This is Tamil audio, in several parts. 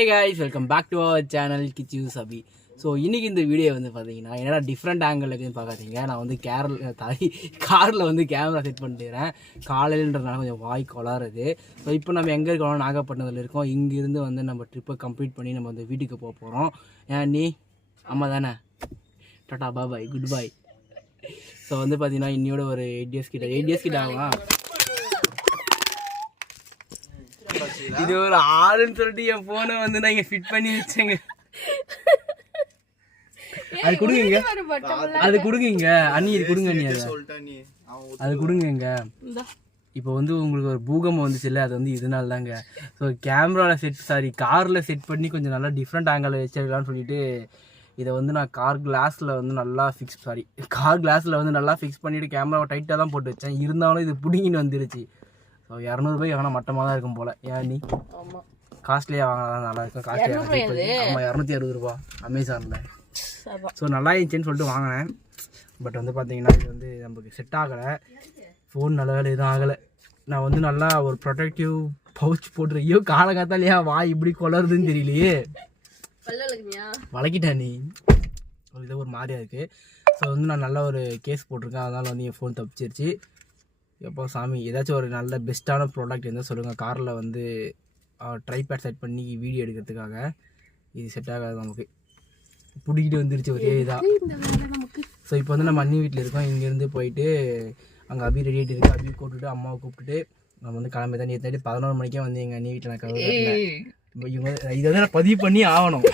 Hi guys, welcome back to our channel Kichu Sabi. So இன்றைக்கி இந்த வீடியோ வந்து பார்த்தீங்கன்னா என்னடா டிஃப்ரெண்ட் ஆங்கிள் இருக்குதுன்னு பார்க்காதீங்க. நான் வந்து காரில் வந்து கேமரா செட் பண்ணிட்டுறேன். காலையிலன்றதுனால கொஞ்சம் வாய் கொளாருது. ஸோ இப்போ நம்ம எங்கே இருக்கோம், நாகப்பட்டினத்தில் இருக்கோம். இங்கேருந்து வந்து நம்ம ட்ரிப்பை கம்ப்ளீட் பண்ணி நம்ம வந்து வீட்டுக்கு போக போகிறோம். ஏன் நீ அம்மா தானே, டாட்டா பாய் குட் பாய். ஸோ வந்து பார்த்தீங்கன்னா இன்னையோட ஒரு 8 days கிட்ட ஆகும். இது ஒரு ஆளுன்னு சொல்லிட்டு என் போனை வந்து நான் இங்கே ஃபிட் பண்ணி வச்சேங்க. அது கொடுங்க, அது கொடுங்க அண்ணி, இது கொடுங்க அண்ணி, அது கொடுங்க. இப்போ வந்து உங்களுக்கு ஒரு பூகம்பம் வந்துச்சு இல்லை, அது வந்து இதனால தாங்க. ஸோ கேமராவில் காரில் செட் பண்ணி கொஞ்சம் நல்லா டிஃப்ரெண்ட் ஆங்கிளில் வச்சிடலான்னு சொல்லிட்டு இதை வந்து நான் கார் கிளாஸில் வந்து நல்லா ஃபிக்ஸ் பண்ணிவிட்டு கேமராவை டைட்டாக தான் போட்டு வச்சேன். இருந்தாலும் இது பிடிங்கின்னு வந்துருச்சு. ஸோ 200 ரூபாய் வாங்கினா மட்டமாக தான் இருக்கும் போல். ஏன் நீ காஸ்ட்லியாக வாங்கினா தான் நல்லா இருக்கும். காஸ்ட்லியாக ஆமாம் 260 ரூபா அமேசானில். ஸோ நல்லா இருந்துச்சுன்னு சொல்லிட்டு வாங்கினேன். பட் வந்து பார்த்தீங்கன்னா இது வந்து நமக்கு செட் ஆகலை. ஃபோன் நல்ல வேலை எதுவும் ஆகலை. நான் வந்து நல்லா ஒரு ப்ரொடெக்டிவ் பவுச் போட்டுருக்கியோ காலகாத்தாலையா வாய் இப்படி கொளருதுன்னு தெரியலையே. வளக்கிட்டேன் நீ, இது ஒரு மாதிரியாக இருக்குது. ஸோ வந்து நான் நல்லா ஒரு கேஸ் போட்டிருக்கேன். அதனால் வந்து என் ஃபோன் தப்பிச்சிருச்சு. எப்போ சாமி ஏதாச்சும் ஒரு நல்ல பெஸ்ட்டான ப்ராடக்ட் இருந்தால் சொல்லுங்கள். காரில் வந்து ட்ரைபேட் செட் பண்ணி வீடியோ எடுக்கிறதுக்காக இது செட் ஆகாது, நமக்கு பிடிக்கிட்டு வந்துருச்சு ஒரே இதாக. ஸோ இப்போ வந்து நம்ம அண்ணி வீட்டில் இருக்கோம். இங்கேருந்து போயிட்டு அங்கே அபி ரெடி ஆகிட்டு இருக்குது. அபி கூப்பிட்டுட்டு அம்மாவை கூப்பிட்டுட்டு நம்ம வந்து கிளம்பி தான். நேற்று நைட்டு 11 மணிக்கே வந்து எங்கள் அண்ணி வீட்டில் நான் இவங்க இதை வந்து நான் பதிவு பண்ணி ஆகணும்.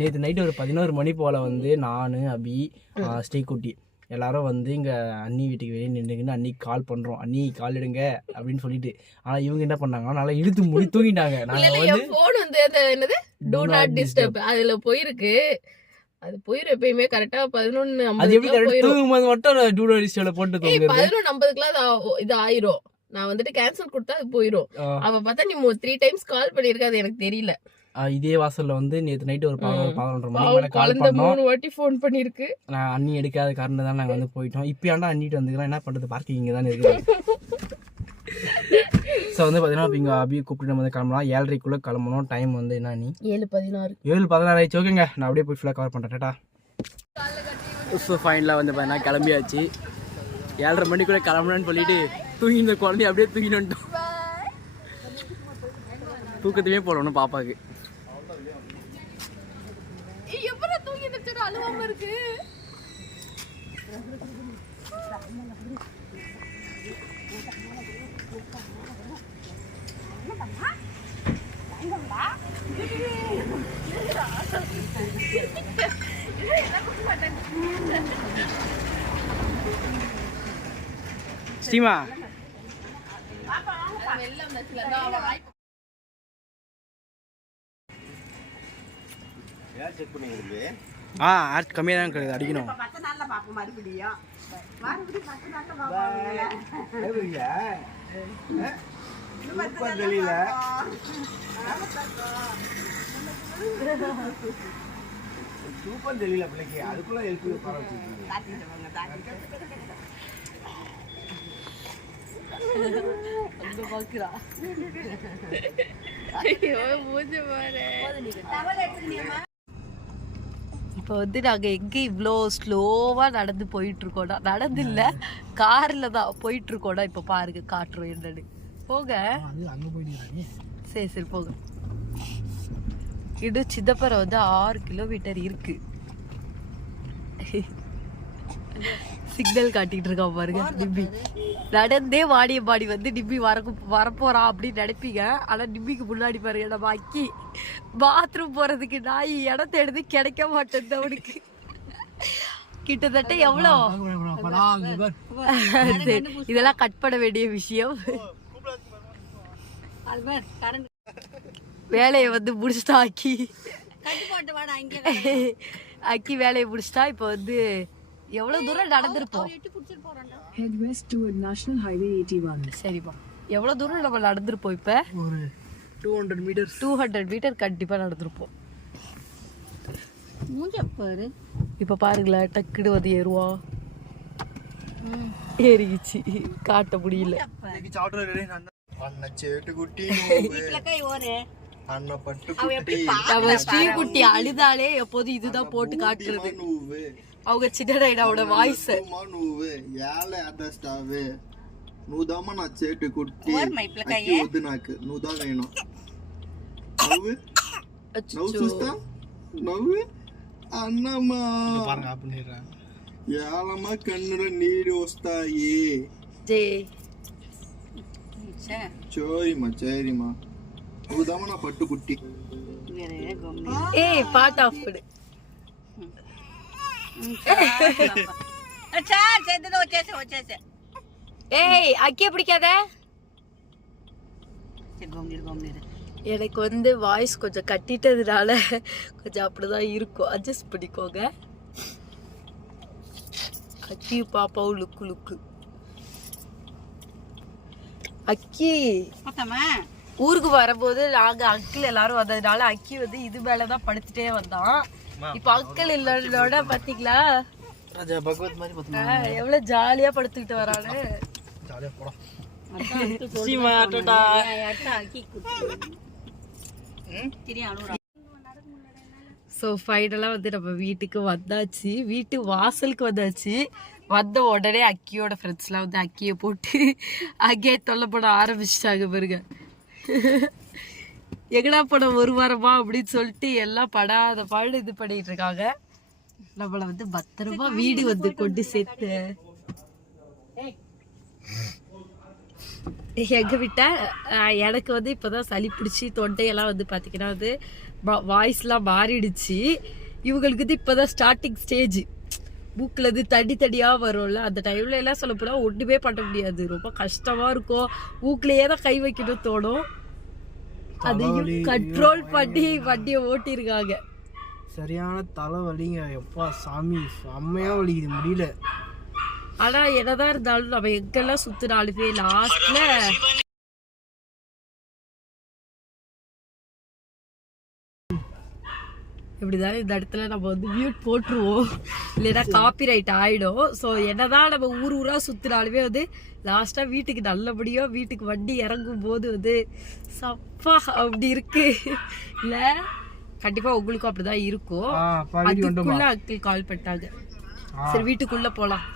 நேற்று நைட்டு ஒரு 11 மணி போல் வந்து நான் அபி ஸ்ரீகுட்டி எல்லாரும் வந்து இங்கே அண்ணி வீட்டுக்கு வெளியே நின்றுக்குன்னு அன்னிக்கு கால் பண்ணுறோம். அண்ணி கால் எடுங்க அப்படின்னு சொல்லிட்டு. ஆனால் இவங்க என்ன பண்ணாங்கன்னா நல்லா இழுத்து மூடி தூங்கிட்டாங்க. நாங்கள் வந்து ஃபோன் வந்து என்னது டூ நாட் டிஸ்டர்ப் அதில் போயிருக்கு. அது போயிடும் எப்பயுமே கரெக்டாக 11:50 தூங்கும்போது மட்டும் டூ நாட் டிஸ்டர்ப்ல போட்டு 11:50 இது ஆயிரும். நான் வந்துட்டு கேன்சல் கொடுத்தா அது போயிடும். அவ பார்த்தா நீ 3 times கால் பண்ணியிருக்க, அது எனக்கு தெரியல. இதே வாசல்ல வந்து நேற்று நைட்டு ஒரு 11:30 மணி கால் பண்ணோம். 3 வாட்டி ஃபோன் பண்ணிருக்கு. நான் அண்ணி எடுக்காத காரணம் தான் நாங்கள் வந்து போயிட்டோம். இப்போ ஏன்டா அண்ணிட்டு வந்துக்கிறேன், என்ன பண்ணுறது, பார்க்கிங் இங்கே தானே இருக்குது. ஸோ வந்து பார்த்தீங்கன்னா இப்போ இங்கே அபியை கூப்பிட்டு நம்ம வந்து கிளம்பலாம். 7:30க்குள்ளே கிளம்பணும். டைம் வந்து என்ன நீ 7:16 ஆயிடுச்சு. ஓகேங்க, நான் அப்படியே போய் ஃபுல்லாக கவர் பண்ணுறேன். டாட்டா. ஸோ ஃபைனலாக வந்து பார்த்தீங்கன்னா கிளம்பியாச்சு. 7:30 மணிக்குள்ளே கிளம்பணும்னு சொல்லிட்டு தூங்கின குழந்தைய அப்படியே தூங்கினோம். தூக்கத்துமே போடணும் பாப்பாக்கு. ஸ்ரீமா ஆர்ட் கம்மியாக தான் கிடையாது, அடிக்கணும். சூப்பர் தெரியல பிள்ளைக்கு, அதுக்குள்ள எழுப்பு இப்போ வந்து நாங்கள் எங்கே இவ்வளோ ஸ்லோவாக நடந்து போயிட்டுருக்கோம்னா, நடந்து இல்லை காரில் தான் போயிட்டுருக்கோம்னா இப்போ பாருங்க காட்டுறோம் என்னன்னு. போங்க சரி போங்க. இது சிதம்பரம் வந்து 6 கிலோமீட்டர் இருக்கு. சிக்னல் காட்டிட்டு இருக்கான் பாருங்க டிப்பி. நடந்தே வாடியம்பாடி வந்து டிப்பி வரப்போறான் அப்படின்னு நினைப்பீங்க. ஆனா டிப்பிக்கு முன்னாடி பாருங்க நம்ம அக்கி பாத்ரூம் போறதுக்கு நாய் இடத்த எடுத்து கிடைக்க மாட்டேன் அவனுக்கு. கிட்டத்தட்ட எவ்வளோ இதெல்லாம் கட் பண்ண வேண்டிய விஷயம். வேலையை வந்து முடிச்சுட்டா அக்கி வேலையை முடிச்சுட்டா. இப்போ வந்து எவ்வளவு தூரம் நடந்திருப்போம். சரிப்பா, எவ்வளவு தூரம் நம்ம நடந்திருப்போம். இப்ப ஒரு 200 மீட்டர் கண்டிப்பா நடந்திருப்போம். இப்ப பாருங்களேன், டக்குடு வந்து ஏறுவா ஏறிச்சு, காட்ட முடியல. அண்ணா பட்டு குட்டி நம்ம ஸ்ரீகுட்டி அழுதாலே எப்போதும் இதுதான் போட்டு காட்டுறது. నువ్వే அவங்க சின்ன நைனாவோட வாய்ஸ். నువ్వే యాల అడ్డస్తావే నువ్వుదామా నా చేటు కుట్టి అక్కి వద్దు నాకు నువ్వుదా వేణు నవ్వు నవ్వు చూస్తా నవ్వు అన్నమ్మా యాలమ్మా కన్నుల నీరు వస్తాయి ஜே చోరిమా చేరిమా నువ్వుదామా నా పట్టు కుట్టి ஏய் பாட் ஆஃப் பண்ணு. ஏய் அக்கிய பிடிக்காத. எனக்கு வந்து வாய்ஸ் கொஞ்சம் கட்டிட்டதுனால கொஞ்சம் அப்படிதான் இருக்கும், அட்ஜஸ்ட் பண்ணிக்கோங்க. அக்கி பாப்பாவும் லுக்கு லுக்கு. அக்கி ஊருக்கு வரும்போது நாங்க அங்கிள் எல்லாரும் வந்ததுனால அக்கி வந்து இது மேலதான் படுத்துட்டே வந்தான். இப்ப அங்கிள் இல்லோட பாத்தீங்களா எவ்வளவு ஜாலியா படுத்துக்கிட்டு வரானு. ஸோ ஃபைனலாக வந்து நம்ம வீட்டுக்கு வந்தாச்சு, வீட்டு வாசலுக்கு வந்தாச்சு. வந்த உடனே அக்கியோட ஃப்ரெண்ட்ஸ்லாம் வந்து அக்கியை போட்டு அங்கேயே தொல்லை போட ஆரம்பிச்சிட்டாங்க பாருங்க. எங்கடா படம் ஒரு வாரமா அப்படின்னு சொல்லிட்டு எல்லாம் படாத பாடு இது பண்ணிட்டு இருக்காங்க. நம்மளை வந்து பத்திரமா வீடு வந்து கொண்டு சேர்த்து எங்க விட்ட எனக்கு வந்து இப்போதான் சளி பிடிச்சி தொண்டையெல்லாம் வந்து பார்த்தீங்கன்னா வந்து வாய்ஸ்லாம் மாறிடுச்சு. இவங்களுக்கு வந்து இப்போதான் ஸ்டார்டிங் ஸ்டேஜ். மூக்கில் இது தடி தடியாக வரும்ல, அந்த டைம்ல எல்லாம் சொல்ல போனால் ஒன்றுமே பண்ண முடியாது, ரொம்ப கஷ்டமாக இருக்கும். மூக்கிலேயே தான் கை வைக்கணும் தோணும். அதையும் கண்ட்ரோல் பண்ணி வண்டியை ஓட்டியிருக்காங்க. சரியான தலைவலிங்க எப்பா சாமி, செம்மையாக வலிக்குது, முடியல. ஆனா என்னதான் இருந்தாலும் நம்ம எங்கெல்லாம் சுத்தினாலுமே லாஸ்ட்ல இப்படிதான் இந்த இடத்துல நம்ம வந்து மியூட் போட்டுருவோம், இல்லைன்னா காப்பிரைட் ஆயிடும். ஸோ என்னதான் நம்ம ஊர் ஊரா சுத்தினாலுமே வந்து லாஸ்டா வீட்டுக்கு நல்லபடியா வீட்டுக்கு வண்டி இறங்கும் போது வந்து சப்பா அப்படி இருக்கு இல்ல. கண்டிப்பா உங்களுக்கும் அப்படிதான் இருக்கும். அதுக்குள்ள அங்கிள் கால் பண்ணிட்டாங்க. சரி வீட்டுக்குள்ள போலாம்.